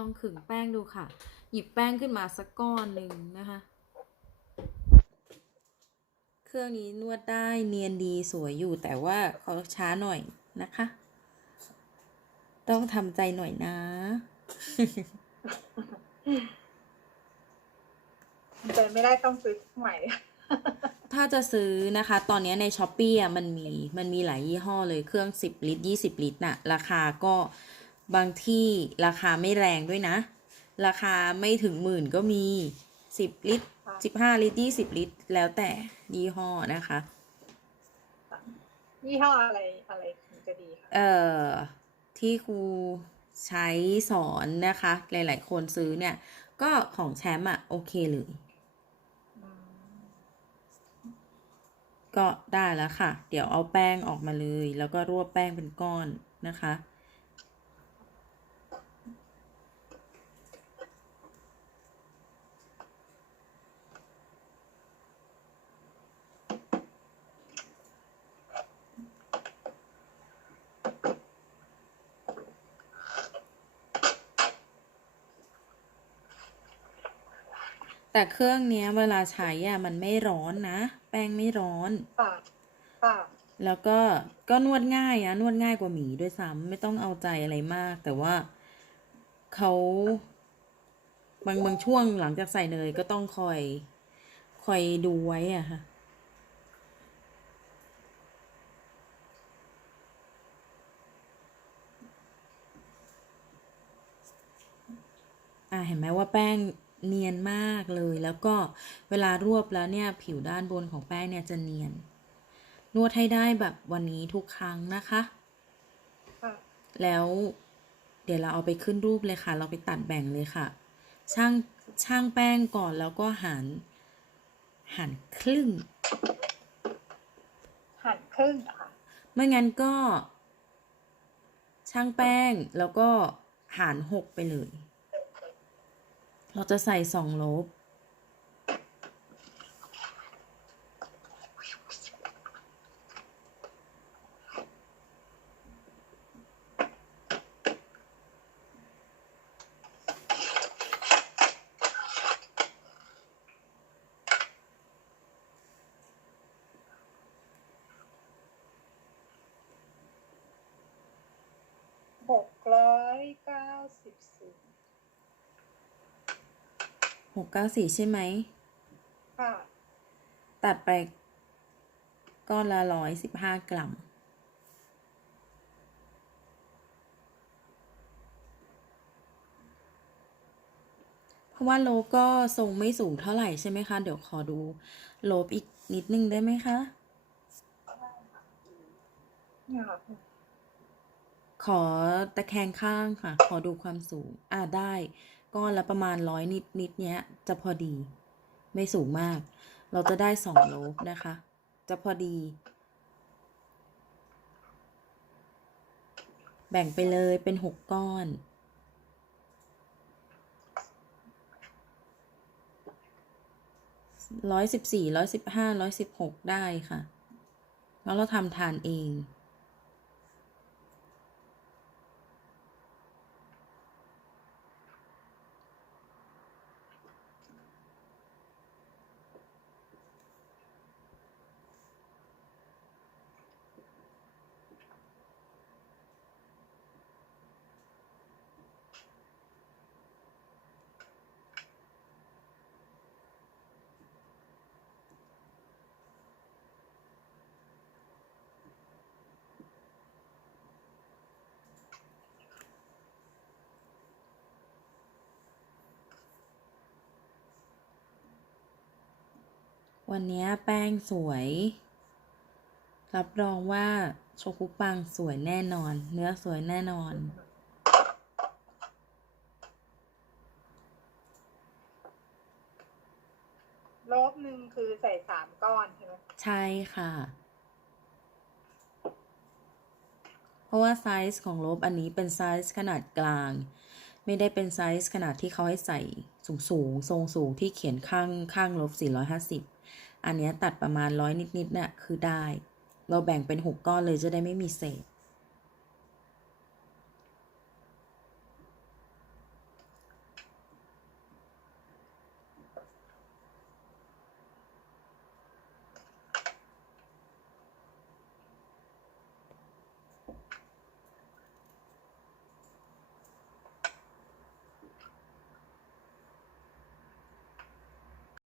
องขึงแป้งดูค่ะ หยิบแป้งขึ้นมาสักก้อนหนึ่งนะคะ เครื่องนี้นวดได้เนียนดีสวยอยู่แต่ว่าเขาช้าหน่อยนะคะ ต้องทำใจหน่อยนะแต่ไม่ได้ต้องซื้อใหม่ ถ้าจะซื้อนะคะ ตอนนี้ในช้อปปี้อะมันมีมันมีหลายยี่ห้อเลยเครื่อง 10 ลิตร 20 ลิตรน่ะ ราคาก็ บางที่ราคาไม่แรงด้วยนะ ราคาไม่ถึงหมื่นก็มี10ลิตรค่ะ15ลิตร20ลิตร แล้วแต่ยี่ห้อนะคะยี่ห้ออะไรอะไรถึงจะดีคะเอ่อที่ครูใช้สอนนะคะ หลาย ๆ คนซื้อเนี่ย ก็ของแชมป์อะโอเคเลยอืมก็ได้แล้วค่ะ เดี๋ยวเอาแป้งออกมาเลย แล้วก็รวบแป้งเป็นก้อนนะคะ แต่เครื่องเนี้ยเวลาใช้อะมันไม่ร้อนนะ แป้งไม่ร้อน ค่ะค่ะ แล้วก็ก็นวดง่ายนะนวดง่ายกว่าหมีด้วยซ้ำไม่ต้องเอาใจอะไรมาก แต่ว่าเขาบางบางช่วงหลังจากใส่เนยก็ต้องคอย คอยดูไว้อะค่ะ อ่าเห็นไหมว่าแป้ง เนียนมากเลย แล้วก็เวลารวบแล้วเนี่ยผิวด้านบนของแป้งเนี่ยจะเนียน นวดให้ได้แบบวันนี้ทุกครั้งนะคะค่ะแล้วเดี๋ยวเราเอาไปขึ้นรูปเลยค่ะ เราไปตัดแบ่งเลยค่ะ ช่างช่างแป้งก่อนแล้วก็หันหันครึ่งหั่นครึ่งเหรอคะไม่งั้นก็ ช่างแป้งแล้วก็หารหกไปเลย เราจะใส่สองลบ หกร้อยเก้าสิบสี่ หกเก้าสี่ใช่ไหม ค่ะตัดไปก้อนละร้อยสิบห้ากรัม เพราะว่าโลบก็ทรงไม่สูงเท่าไหร่ใช่ไหมคะ เดี๋ยวขอดูโลบอีกนิดนึงได้ไหมคะ เนี่ยค่ะขอตะแคงข้างค่ะ ขอดูความสูง อ่าได้ ก้อนละประมาณร้อยนิดนิดเนี้ย จะพอดี ไม่สูงมาก เราจะได้สองโลบนะคะ จะพอดี แบ่งไปเลยเป็นหกก้อนร้อยสิบสี่ร้อยสิบห้าร้อยสิบหกได้ค่ะ แล้วเราทำทานเอง วันนี้แป้งสวย รับรองว่าโชกุปังสวยแน่นอน เนื้อสวยแน่นอนโลบหนึ่งคือใส่สามก้อนใช่ไหมใช่ค่ะ เพราะว่าไซส์ของลบอันนี้เป็นไซส์ขนาดกลาง ไม่ได้เป็นไซส์ขนาดที่เขาให้ใส่สูงสูงทรงสูงที่เขียนข้างข้างลบ450 อันเนี้ยตัดประมาณร้อยนิดๆน่ะคือได้ เราแบ่งเป็น 6 ก้อนเลยจะได้ไม่มีเศษ